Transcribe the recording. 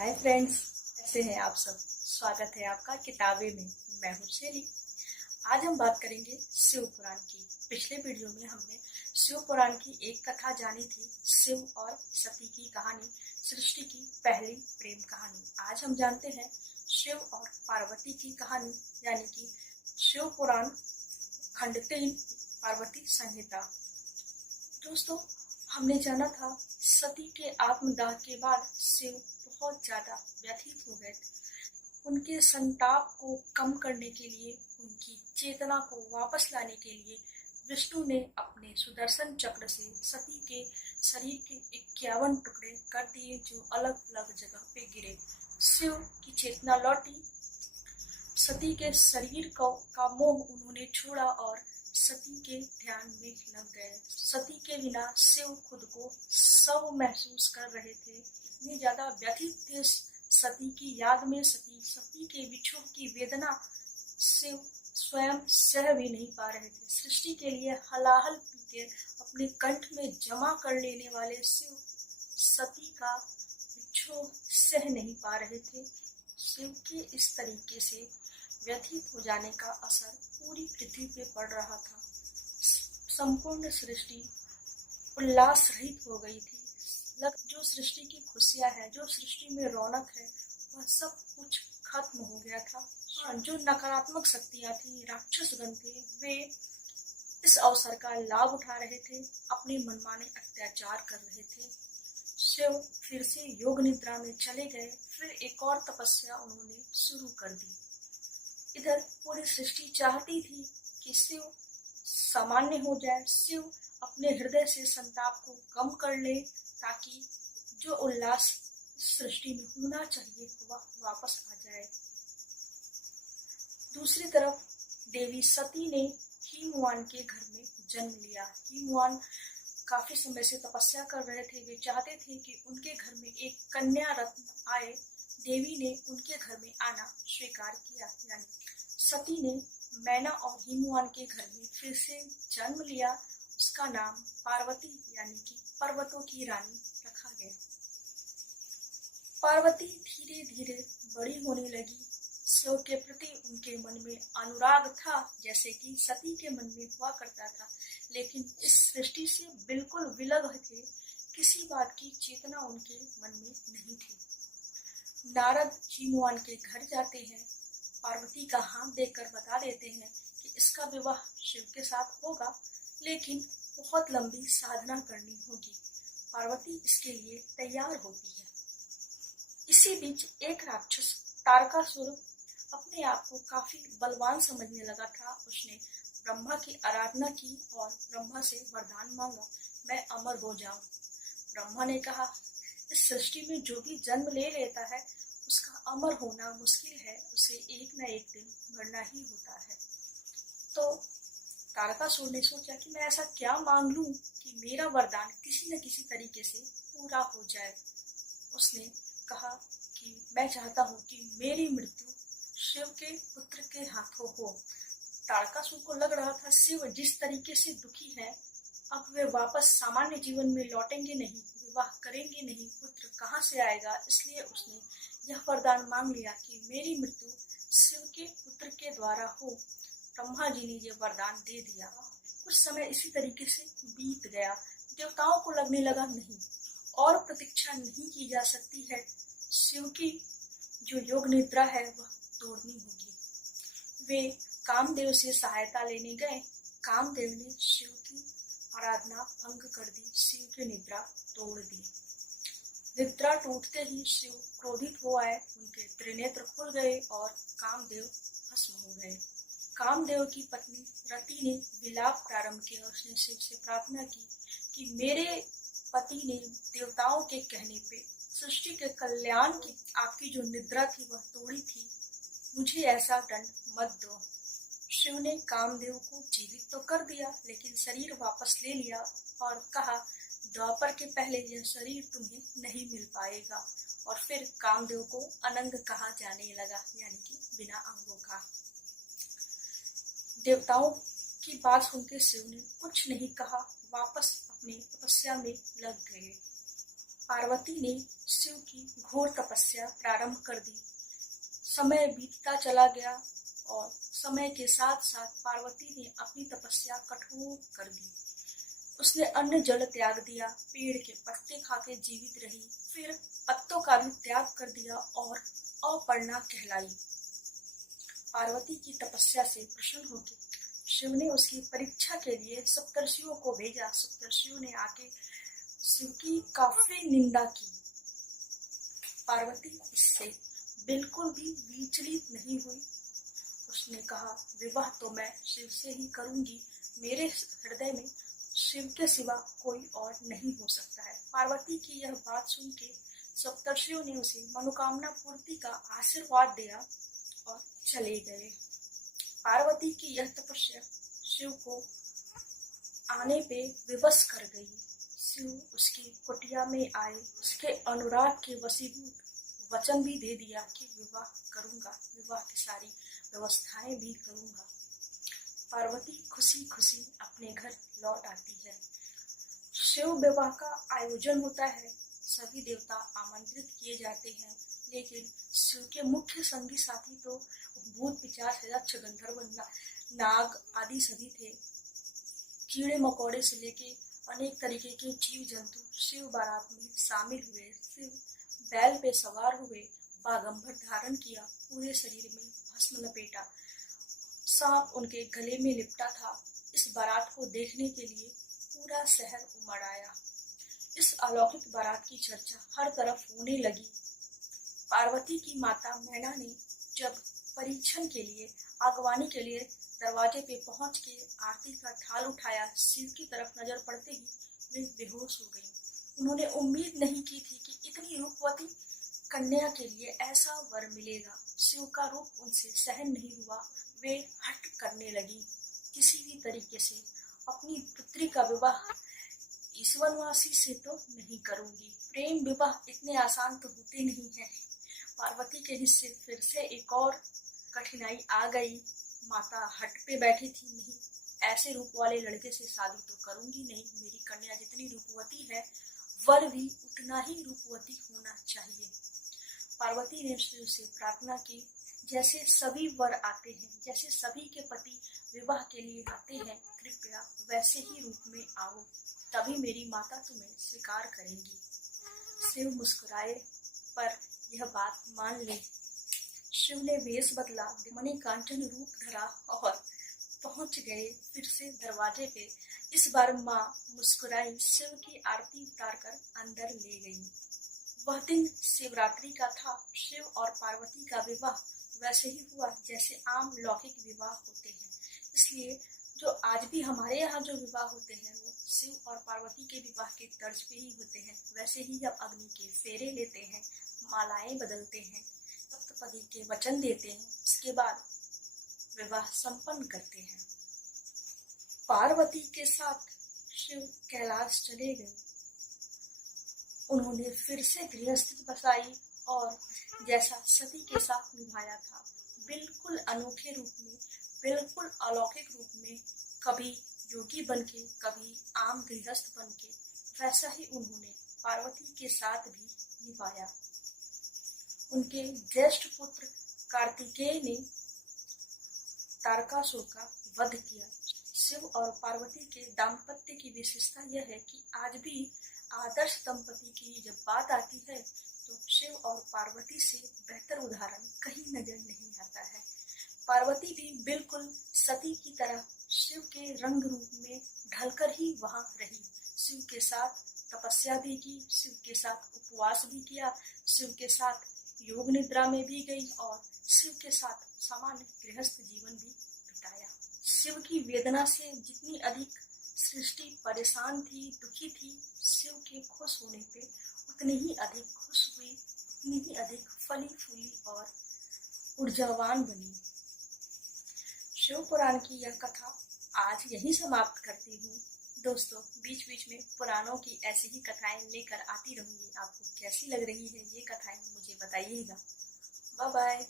Hi friends, कैसे हैं आप सब। स्वागत है आपका किताबें में। मैं हूँ शैली। आज हम बात करेंगे शिव पुराण की। पिछले वीडियो में हमने शिव पुराण की एक कथा जानी थी, शिव और सती की कहानी, सृष्टि की पहली प्रेम कहानी। आज हम जानते हैं शिव और पार्वती की कहानी, यानी कि शिव पुराण खंड 3 पार्वती संहिता। दोस्तों, हमने जाना था सती के आत्मदाह के बाद शिव बहुत ज्यादा व्यथित हो गए थे। उनके संताप को कम करने के लिए, उनकी चेतना को वापस लाने के लिए विष्णु ने अपने सुदर्शन चक्र से सती के शरीर के 51 टुकड़े कर दिए, जो अलग अलग जगह पे गिरे। शिव की चेतना लौटी, सती के शरीर का मोह उन्होंने छोड़ा और सती के ध्यान में लग गए। सती के बिना शिव खुद को शव महसूस कर रहे थे। इतने ज्यादा व्यथित थे सती की याद में, सती के विछोह की वेदना शिव स्वयं सह भी नहीं पा रहे थे। सृष्टि के लिए हलाहल पीकर अपने कंठ में जमा कर लेने वाले शिव सती का विछोह सह नहीं पा रहे थे। शिव के इस तरीके से व्यथित हो जाने का असर पूरी पृथ्वी पे पड़ रहा था। संपूर्ण सृष्टि उल्लास रहित हो गई थी। जो सृष्टि की खुशियां है, जो सृष्टि में रौनक है, वह सब कुछ खत्म हो गया था। जो नकारात्मक शक्तियां थी, राक्षसगण थे, वे इस अवसर का लाभ उठा रहे थे, अपने मनमाने अत्याचार कर रहे थे। शिव फिर से योग निद्रा में चले गए। फिर एक और तपस्या उन्होंने शुरू कर दी। इधर पूरी सृष्टि चाहती थी कि शिव सामान्य हो जाए, शिव अपने हृदय से संताप को कम कर ले, ताकि जो उल्लास सृष्टि में होना चाहिए वह वापस आ जाए। दूसरी तरफ देवी सती ने हिमवान के घर में जन्म लिया। हिमवान काफी समय से तपस्या कर रहे थे। वे चाहते थे कि उनके घर में एक कन्या रत्न आए। देवी ने उनके घर में आना स्वीकार किया, यानी सती ने मैना और हिमवान के घर में फिर से जन्म लिया। उसका नाम पार्वती, यानी कि पर्वतों की रानी रखा गया। पार्वती धीरे धीरे बड़ी होने लगी। शिव के प्रति उनके मन में अनुराग था, जैसे कि सती के मन में हुआ करता था, लेकिन इस सृष्टि से बिल्कुल विलग थे। किसी बात की चेतना उनके मन में नहीं थी। नारद हिमवान के घर जाते हैं, पार्वती का हाथ देखकर बता देते हैं कि इसका विवाह शिव के साथ होगा, लेकिन बहुत लंबी साधना करनी होगी। पार्वती इसके लिए तैयार होती है। इसी बीच एक राक्षस तारकासुर अपने आप को काफी बलवान समझने लगा था। उसने ब्रह्मा की आराधना की और ब्रह्मा से वरदान मांगा, मैं अमर हो जाऊं। ब्रह्मा ने कहा, इस सृष्टि में जो भी जन्म ले लेता है उसका अमर होना मुश्किल है, उसे एक न एक दिन मरना ही होता है। तो तारकासुर ने सोचा कि मैं ऐसा क्या मांग लूं कि मेरा वरदान किसी न किसी तरीके से पूरा हो जाए। उसने कहा कि मैं चाहता हूं कि मेरी मृत्यु शिव के पुत्र के हाथों हो। तारकासुर को लग रहा था शिव जिस तरीके से दुखी है, अब वे वापस सामान्य जीवन में लौटेंगे नहीं, विवाह करेंगे नहीं, पुत्र कहाँ से आएगा। इसलिए उसने यह वरदान मांग लिया कि मेरी मृत्यु शिव के पुत्र के द्वारा हो। ब्रह्मा जी ने यह वरदान दे दिया। कुछ समय इसी तरीके से बीत गया। देवताओं को लगने लगा नहीं और प्रतीक्षा नहीं की जा सकती है, शिव की जो योग निद्रा है वह तोड़नी होगी। वे कामदेव से सहायता लेने गए। कामदेव ने शिव की आराधना भंग कर दी, शिव की निद्रा तोड़ दी। निद्रा टूटते ही शिव क्रोधित हो आए, उनके त्रिनेत्र खुल गए और कामदेव भस्म हो गए। कामदेव की पत्नी रति ने विलाप प्रारंभ किया। उसने शिव से प्रार्थना की कि मेरे पति ने देवताओं के कहने पे सृष्टि के कल्याण की आपकी जो निद्रा थी वह तोड़ी थी, मुझे ऐसा दंड मत दो। शिव ने कामदेव को जीवित तो कर दिया, लेकिन शरीर वापस ले लिया और कहा, द्वापर के पहले यह शरीर तुम्हें नहीं मिल पाएगा। और फिर कामदेव को अनंग कहा जाने लगा, यानी कि बिना अंगों का। देवताओं की बात सुनकर शिव ने कुछ नहीं कहा, वापस अपनी तपस्या में लग गए। पार्वती ने शिव की घोर तपस्या प्रारंभ कर दी। समय बीतता चला गया और समय के साथ साथ पार्वती ने अपनी तपस्या कठोर कर दी। उसने अन्न जल त्याग दिया, पेड़ के पत्ते खाके जीवित रही, फिर पत्तों का भी त्याग कर दिया और अपर्णा कहलाई। पार्वती की तपस्या से प्रसन्न होकर शिव ने उसकी परीक्षा के लिए सप्तर्षियों को भेजा। सप्तर्षियों ने आके शिव की काफी निंदा की। पार्वती इससे बिल्कुल भी विचलित नहीं हुई। उसने कहा, विवाह तो मैं शिव से ही करूंगी, मेरे हृदय में शिव के सिवा कोई और नहीं हो सकता है। पार्वती की यह बात सुन के सप्तर्षियों ने उसे मनोकामना पूर्ति का आशीर्वाद दिया और चले गए। पार्वती की यह तपस्या शिव को आने पे विवश कर गई। शिव उसकी कुटिया में आए, उसके अनुराग के वशीभूत वचन भी दे दिया कि विवाह करूंगा, विवाह की सारी व्यवस्थाएं भी करूंगा। पार्वती खुशी खुशी अपने घर लौट आती है। शिव विवाह का आयोजन होता है, सभी देवता आमंत्रित किए जाते हैं, लेकिन शिव के मुख्य संगी साथी तो भूत पिशाच यक्ष गंधर्व नाग आदि सभी थे। कीड़े मकोड़े से लेके अनेक तरीके के जीव जंतु शिव बारात में शामिल हुए। शिव बैल पे सवार हुए, बागंबर धारण किया, पूरे शरीर में भस्म लपेटा, सांप उनके गले में लिपटा था। इस बारात को देखने के लिए पूरा शहर उमड़ आया। इस अलौकिक बारात की चर्चा हर तरफ होने लगी। पार्वती की माता मैना ने जब परीक्षण के लिए, आगवानी के लिए दरवाजे पे पहुंच के आरती का थाल उठाया, शिव की तरफ नजर पड़ते ही वे बेहोश हो गई। उन्होंने उम्मीद नहीं की थी कि इतनी रूपवती कन्या के लिए ऐसा वर मिलेगा। शिव का रूप उनसे सहन नहीं हुआ। वे हट करने लगी, किसी भी तरीके से अपनी पुत्री का विवाह इस वनवासी से तो नहीं करूंगी। प्रेम विवाह इतने आसान तो होते नहीं है। पार्वती के हिस्से फिर से एक और कठिनाई आ गई। माता हट पे बैठी थी, नहीं ऐसे रूप वाले लड़के से शादी तो करूंगी नहीं। मेरी कन्या जितनी रूपवती है, वर भी उतना ही रूपवती होना चाहिए। पार्वती ने शिव से प्रार्थना की, जैसे सभी वर आते हैं, जैसे सभी के पति विवाह के लिए आते हैं, कृपया वैसे ही रूप में आओ, तभी मेरी माता तुम्हें स्वीकार करेंगी। शिव मुस्कुराए पर यह बात मान ली। शिव ने वेश बदला, मणिकांचन रूप धरा और पहुंच गए फिर से दरवाजे पे। इस बार माँ मुस्कुराई, शिव की आरती उतारकर अंदर ले गई। वह दिन शिवरात्रि का था। शिव और पार्वती का विवाह वैसे ही हुआ जैसे आम लौकिक विवाह होते हैं। इसलिए जो आज भी हमारे यहाँ जो विवाह होते हैं वो शिव और पार्वती के विवाह के तर्ज पे ही होते हैं। वैसे ही जब अग्नि के फेरे लेते हैं, मालाएं बदलते हैं, सप्तपदी के वचन देते हैं, उसके बाद विवाह संपन्न करते हैं। पार्वती के साथ शिव कैलाश चले गए। उन्होंने फिर से गृहस्थी बसाई और जैसा सती के साथ निभाया था, बिल्कुल अनोखे रूप में, बिल्कुल अलौकिक रूप में, कभी योगी बनके, कभी आम गृहस्थ बनके, वैसा ही उन्होंने पार्वती के साथ भी निभाया। उनके ज्येष्ठ पुत्र कार्तिकेय ने तारकासुर का वध किया। शिव और पार्वती के दाम्पत्य की विशेषता यह है कि आज भी आदर्श दंपति की जब बात आती है तो शिव और पार्वती से बेहतर उदाहरण कहीं नजर नहीं आता है। पार्वती भी बिल्कुल सती की तरह शिव के रंग रूप में ढलकर ही वहां रही। शिव के साथ तपस्या भी की, शिव के साथ उपवास भी किया, शिव के साथ योग निद्रा में भी गई और शिव के साथ सामान्य गृहस्थ जीवन भी बिताया। शिव की वेदना से जितनी अधिक सृष्टि परेशान थी, दुखी थी, शिव के खुश होने पे उतनी ही अधिक खुश हुई, उतनी ही अधिक फली फूली और ऊर्जावान बनी। शिव पुराण की यह कथा आज यहीं समाप्त करती हूँ। दोस्तों, बीच बीच में पुराणों की ऐसी ही कथाएं लेकर आती रहूंगी। आपको कैसी लग रही है ये कथाएं मुझे बताइएगा। Bye bye.